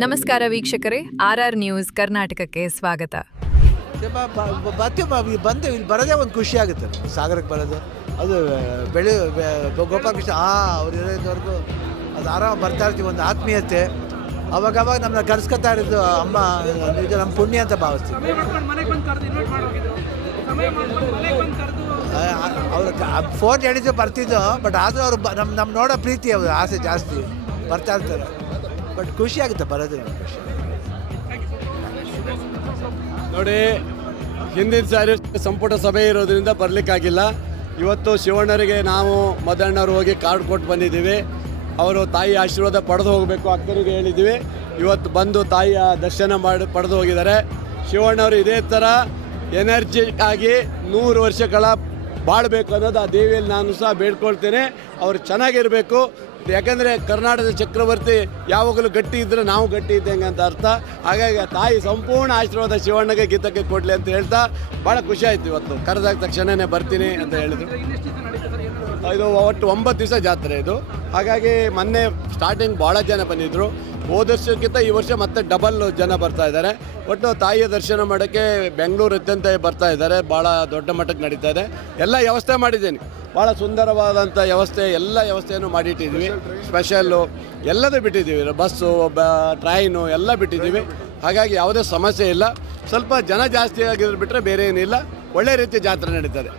ನಮಸ್ಕಾರ ವೀಕ್ಷಕರೇ, RR news ಕರ್ನಾಟಕಕ್ಕೆ ಸ್ವಾಗತ. ಬಂದು ಇಲ್ಲಿ ಬರೋದೇ ಒಂದು ಖುಷಿ ಆಗುತ್ತೆ. ಸಾಗರಕ್ಕೆ ಬರೋದು ಅದು ಗೋಪಾಲಕೃಷ್ಣ ಅವ್ರು ಇರೋದವರೆಗೂ ಅದು ಆರಾಮ ಬರ್ತಾ ಇರ್ತೀವಿ. ಒಂದು ಆತ್ಮೀಯತೆ ಅವಾಗ ನಮ್ಮನ್ನ ಕರ್ಸ್ಕೊತಾ ಇರೋದು ಅಮ್ಮ ನಿಜ ನಮ್ಮ ಪುಣ್ಯ ಅಂತ ಭಾವಿಸ್ತೀವಿ. ಅವ್ರು ಫೋನ್ ಹೇಳಿದ್ದು ಬರ್ತಿದ್ದು, ಬಟ್ ಆದರೂ ಅವ್ರು ನಮ್ಮ ನೋಡೋ ಪ್ರೀತಿ ಅವ್ರು ಆಸೆ ಜಾಸ್ತಿ ಬರ್ತಾ ಇರ್ತಾರೆ. ಬಟ್ ಖುಷಿ ಆಗುತ್ತೆ ಬರೋದು. ಖುಷಿ ನೋಡಿ, ಹಿಂದಿನ ಸಾರಿ ಸಂಪುಟ ಸಭೆ ಇರೋದ್ರಿಂದ ಬರಲಿಕ್ಕಾಗಿಲ್ಲ. ಇವತ್ತು ಶಿವಣ್ಣರಿಗೆ ನಾವು ಮದಣ್ಣವ್ರು ಹೋಗಿ ಕಾರ್ಡ್ ಕೊಟ್ಟು ಬಂದಿದ್ದೀವಿ. ಅವರು ತಾಯಿ ಆಶೀರ್ವಾದ ಪಡೆದು ಹೋಗಬೇಕು ಅಕ್ಕನಿಗೆ ಹೇಳಿದ್ದೀವಿ. ಇವತ್ತು ಬಂದು ತಾಯಿಯ ದರ್ಶನ ಪಡೆದು ಹೋಗಿದ್ದಾರೆ. ಶಿವಣ್ಣವರು ಇದೇ ಥರ ಎನರ್ಜಿಕ್ ಆಗಿ 100 ವರ್ಷಗಳ ಬಾಳಬೇಕು ಅನ್ನೋದು ಆ ದೇವಿಯಲ್ಲಿ ನಾನು ಸಹ ಬೇಡ್ಕೊಳ್ತೇನೆ. ಅವರು ಚೆನ್ನಾಗಿರಬೇಕು. ಯಾಕಂದರೆ ಕರ್ನಾಟಕದ ಚಕ್ರವರ್ತಿ ಯಾವಾಗಲೂ ಗಟ್ಟಿ ಇದ್ದರೆ ನಾವು ಗಟ್ಟಿ ಇದ್ದಂಗೆ ಅಂತ ಅರ್ಥ. ಹಾಗಾಗಿ ತಾಯಿ ಸಂಪೂರ್ಣ ಆಶೀರ್ವಾದ ಶಿವಣ್ಣಗೆ ಗೀತಕ್ಕೆ ಕೊಡಲಿ ಅಂತ ಹೇಳ್ತಾ ಭಾಳ ಖುಷಿ ಆಯಿತು. ಇವತ್ತು ಕರೆದಾಗ ತಕ್ಷಣವೇ ಬರ್ತೀನಿ ಅಂತ ಹೇಳಿದರು. ಇದು ಒಟ್ಟು 9 ದಿವಸ ಜಾತ್ರೆ ಇದು. ಹಾಗಾಗಿ ಮೊನ್ನೆ ಸ್ಟಾರ್ಟಿಂಗ್ ಭಾಳ ಜನ ಬಂದಿದ್ದರು. ಹೋದ ವರ್ಷಕ್ಕಿಂತ ಈ ವರ್ಷ ಮತ್ತೆ ಡಬಲ್ ಜನ ಬರ್ತಾ ಇದ್ದಾರೆ. ಒಟ್ಟು ತಾಯಿಯ ದರ್ಶನ ಮಾಡೋಕ್ಕೆ ಬೆಂಗಳೂರು ಅತ್ಯಂತ ಬರ್ತಾ ಇದ್ದಾರೆ. ಭಾಳ ದೊಡ್ಡ ಮಟ್ಟಕ್ಕೆ ನಡೀತಾ ಇದೆ. ಎಲ್ಲ ವ್ಯವಸ್ಥೆ ಮಾಡಿದ್ದೀನಿ. ಭಾಳ ಸುಂದರವಾದಂಥ ವ್ಯವಸ್ಥೆ, ಎಲ್ಲ ವ್ಯವಸ್ಥೆಯನ್ನು ಮಾಡಿಟ್ಟಿದ್ದೀವಿ. ಸ್ಪೆಷಲ್ಲು ಎಲ್ಲದೂ ಬಿಟ್ಟಿದ್ದೀವಿ. ಬಸ್ಸು, ಟ್ರೈನು ಎಲ್ಲ ಬಿಟ್ಟಿದ್ದೀವಿ. ಹಾಗಾಗಿ ಯಾವುದೇ ಸಮಸ್ಯೆ ಇಲ್ಲ. ಸ್ವಲ್ಪ ಜನ ಜಾಸ್ತಿ ಆಗಿದ್ರೆ ಬಿಟ್ಟರೆ ಬೇರೆ ಏನಿಲ್ಲ. ಒಳ್ಳೆ ರೀತಿ ಜಾತ್ರೆ ನಡೀತದೆ.